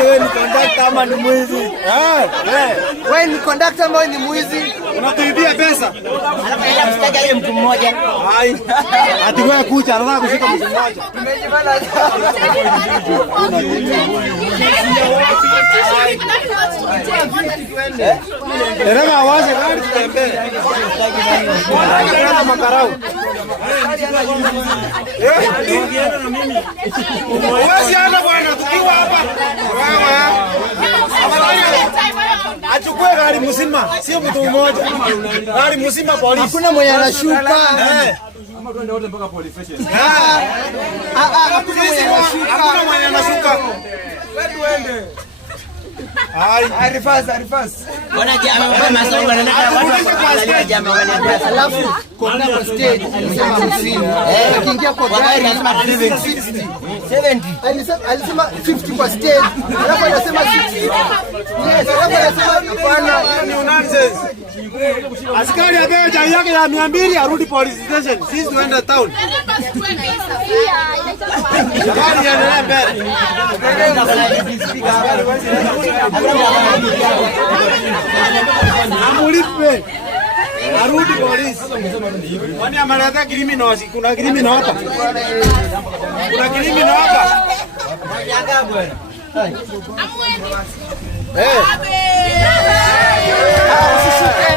Wewe ni conductor ama ni mwizi? Wewe ni conductor ama ni mwizi? Unatuibia pesa. Alafu msitaka ile mtu mmoja. Hai. Ati wewe kucha anataka kushika mtu mmoja. Tumejibana. Dereva awaje gari tutembee. Kama makarau. Ongea na mimi. Wewe ana bwana tukiwa hapa. Achukue gari mzima, sio mtu mmoja. Gari mzima polisi. Hakuna mwenye anashuka. Kama twende wote mpaka police station. Hakuna mwenye anashuka. Hakuna mwenye anashuka. Wewe tuende. Arifas. Bwana jamaa masomo wanataka watu wa jamaa wanataka. Alafu kwenda kwa stage alisema 50. Akiingia kwa gari alisema 60. 70. Alisema 50 kwa stage. Alafu anasema 60. Yes, alafu anasema hapana, Ni nonsense. Askari apewe chai yake ya 200 arudi police station. Sisi tuende town. Gari yanaenda mbele. Amulipe. Arudi polisi. Kwani ameleta criminals? Kuna criminal hapa? Kuna criminal hapa? usishike.